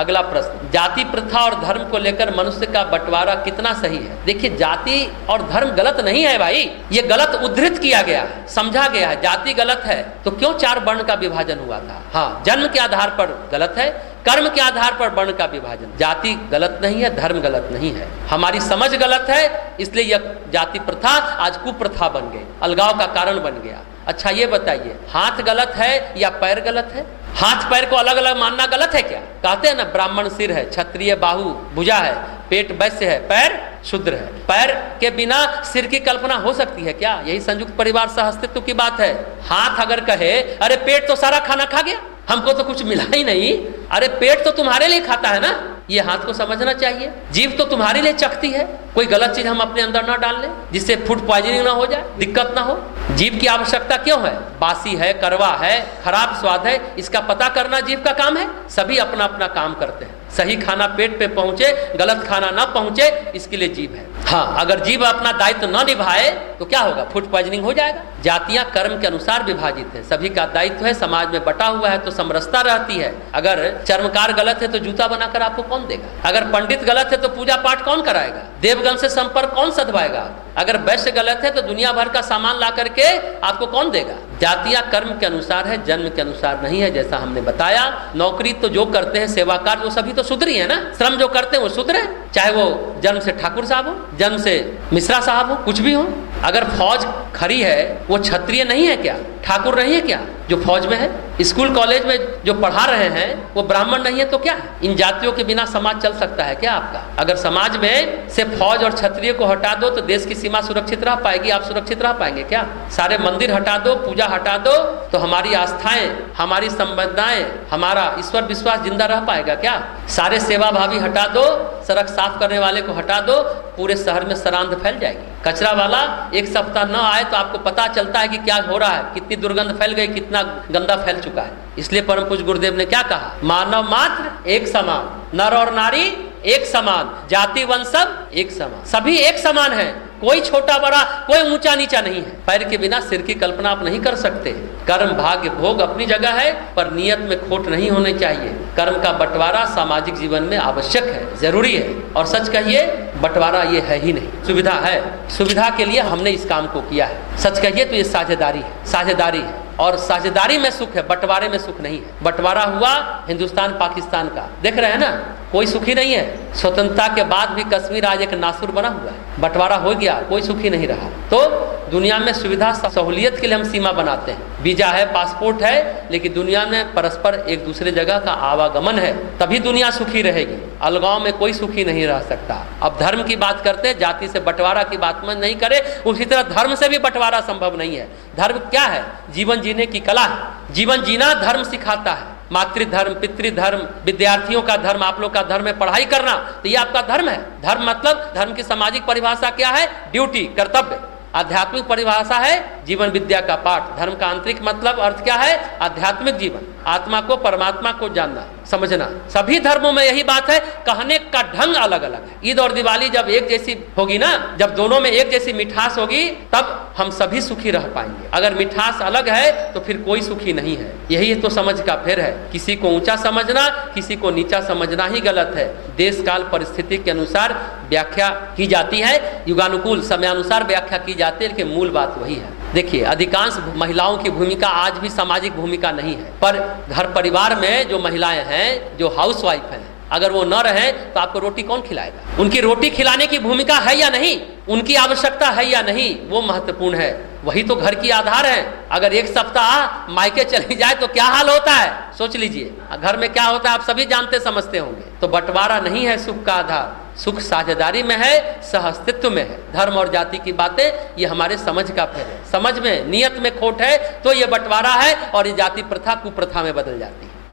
अगला प्रश्न, जाति प्रथा और धर्म को लेकर मनुष्य का बंटवारा कितना सही है? देखिए, जाति और धर्म गलत नहीं है भाई, ये गलत उद्धृत किया गया है, समझा गया है। जाति गलत है तो क्यों 4 वर्ण का विभाजन हुआ था? हाँ, जन्म के आधार पर गलत है, कर्म के आधार पर वर्ण का विभाजन। जाति गलत नहीं है, धर्म गलत नहीं है, हमारी समझ गलत है, इसलिए यह जाति प्रथा आज कुप्रथा बन गई, अलगाव का कारण बन गया। अच्छा ये बताइए, हाथ गलत है या पैर गलत है? हाथ पैर को अलग अलग मानना गलत है क्या? कहते हैं ना, ब्राह्मण सिर है, क्षत्रिय बाहु भुजा है, पेट वैश्य है, पैर शूद्र है। पैर के बिना सिर की कल्पना हो सकती है क्या? यही संयुक्त परिवार सह अस्तित्व की बात है। हाथ अगर कहे अरे पेट तो सारा खाना खा गया, हमको तो कुछ मिला ही नहीं, अरे पेट तो तुम्हारे लिए खाता है ना, ये हाथ को समझना चाहिए। जीभ तो तुम्हारे लिए चखती है, कोई गलत चीज हम अपने अंदर ना डाल लें जिससे फूड पॉइजनिंग ना हो जाए, दिक्कत ना हो। जीभ की आवश्यकता क्यों है? बासी है, कड़वा है, खराब स्वाद है, इसका पता करना जीभ का काम है। सभी अपना अपना काम करते हैं, सही खाना पेट पे पहुंचे, गलत खाना ना पहुंचे, इसके लिए जीभ है। हाँ, अगर जीभ अपना दायित्व न निभाए तो क्या होगा? फूड पॉइजनिंग हो जाएगा। जातियां कर्म के अनुसार विभाजित है, सभी का दायित्व है, समाज में बटा हुआ है तो समरसता रहती है। अगर चर्मकार गलत है तो जूता बनाकर आपको कौन देगा? अगर पंडित गलत है तो पूजा पाठ कौन कराएगा? देवगण से संपर्क कौन सधवाएगा? अगर वैश्य गलत है तो दुनिया भर का सामान ला करके आपको कौन देगा? जातियां कर्म के अनुसार है, जन्म के अनुसार नहीं है, जैसा हमने बताया। नौकरी तो जो करते हैं, सेवा कार्य, वो सभी तो शूद्र ही है ना। श्रम जो करते हैं वो शूद्र है, चाहे वो जन्म से ठाकुर साहब हो, जन्म से मिश्रा साहब हो, कुछ भी हो। अगर फौज खड़ी है वो क्षत्रिय नहीं है क्या? ठाकुर नहीं है क्या जो फौज में है? स्कूल कॉलेज में जो पढ़ा रहे हैं वो ब्राह्मण नहीं है तो क्या है? इन जातियों के बिना समाज चल सकता है क्या आपका? अगर समाज में से फौज और क्षत्रिय को हटा दो तो देश की सीमा सुरक्षित रह पाएगी? आप सुरक्षित रह पाएंगे क्या? सारे मंदिर हटा दो, पूजा हटा दो तो हमारी आस्थाएं, हमारी संवेदनाएं, हमारा ईश्वर विश्वास जिंदा रह पाएगा क्या? सारे सेवा भावी हटा दो, सड़क साफ करने वाले को हटा दो, पूरे शहर में सरांध फैल जाएगी। कचरा वाला एक सप्ताह न आए तो आपको पता चलता है कि क्या हो रहा है, कितनी दुर्गंध फैल गई, कितना गंदा फैल चुका है। इसलिए परम पूज्य गुरुदेव ने क्या कहा? मानव मात्र एक समान, नर और नारी एक समान, जाति वंश सब एक समान, सभी एक समान है, कोई छोटा बड़ा, कोई ऊंचा नीचा नहीं है। पैर के बिना सिर की कल्पना आप नहीं कर सकते। कर्म भाग्य भोग अपनी जगह है, पर नियत में खोट नहीं होनी चाहिए। कर्म का बंटवारा सामाजिक जीवन में आवश्यक है, जरूरी है। और सच कहिए, बंटवारा ये है ही नहीं, सुविधा है। सुविधा के लिए हमने इस काम को किया है। सच कहिए तो ये साझेदारी है, साझेदारी है। और साझेदारी में सुख है, बंटवारे में सुख नहीं है। बंटवारा हुआ हिंदुस्तान पाकिस्तान का, देख रहे हैं ना, कोई सुखी नहीं है। स्वतंत्रता के बाद भी कश्मीर आज एक नासुर बना हुआ है। बंटवारा हो गया, कोई सुखी नहीं रहा। तो दुनिया में सुविधा सहूलियत के लिए हम सीमा बनाते हैं, वीजा है, पासपोर्ट है, लेकिन दुनिया में परस्पर एक दूसरे जगह का आवागमन है, तभी दुनिया सुखी रहेगी। अलगाव में कोई सुखी नहीं रह सकता। अब धर्म की बात करते हैं, जाति से बंटवारा की बात में नहीं करे, उसी तरह धर्म से भी बंटवारा संभव नहीं है। धर्म क्या है? जीवन जीने की कला है। जीवन जीना धर्म सिखाता है। मातृधर्म, पितृधर्म, विद्यार्थियों का धर्म, आप लोग का धर्म है पढ़ाई करना, तो ये आपका धर्म है। धर्म मतलब, धर्म की सामाजिक परिभाषा क्या है? ड्यूटी, कर्तव्य। आध्यात्मिक परिभाषा है जीवन विद्या का पाठ। धर्म का आंतरिक मतलब अर्थ क्या है? आध्यात्मिक जीवन, आत्मा को, परमात्मा को जानना, समझना। सभी धर्मों में यही बात है, कहने का ढंग अलग अलग है। ईद और दिवाली जब एक जैसी होगी ना, जब दोनों में एक जैसी मिठास होगी, तब हम सभी सुखी रह पाएंगे। अगर मिठास अलग है तो फिर कोई सुखी नहीं है। यही तो समझ का फेर है। किसी को ऊंचा समझना, किसी को नीचा समझना ही गलत है। देश काल परिस्थिति के अनुसार व्याख्या की जाती है, युगानुकूल समयानुसार व्याख्या की जाती है, लेकिन मूल बात वही है। देखिए, अधिकांश महिलाओं की भूमिका आज भी सामाजिक भूमिका नहीं है, पर घर परिवार में जो महिलाएं हैं, जो हाउसवाइफ हैं, अगर वो न रहे तो आपको रोटी कौन खिलाएगा? उनकी रोटी खिलाने की भूमिका है या नहीं, उनकी आवश्यकता है या नहीं, वो महत्वपूर्ण है। वही तो घर की आधार है। अगर एक सप्ताह मायके चली जाए तो क्या हाल होता है, सोच लीजिए। घर में क्या होता है आप सभी जानते समझते होंगे। तो बंटवारा नहीं है सुख का आधार, सुख साझेदारी में है, सह अस्तित्व में है। धर्म और जाति की बातें ये हमारे समझ का फेर है। समझ में, नियत में खोट है तो ये बंटवारा है और ये जाति प्रथा कुप्रथा में बदल जाती है।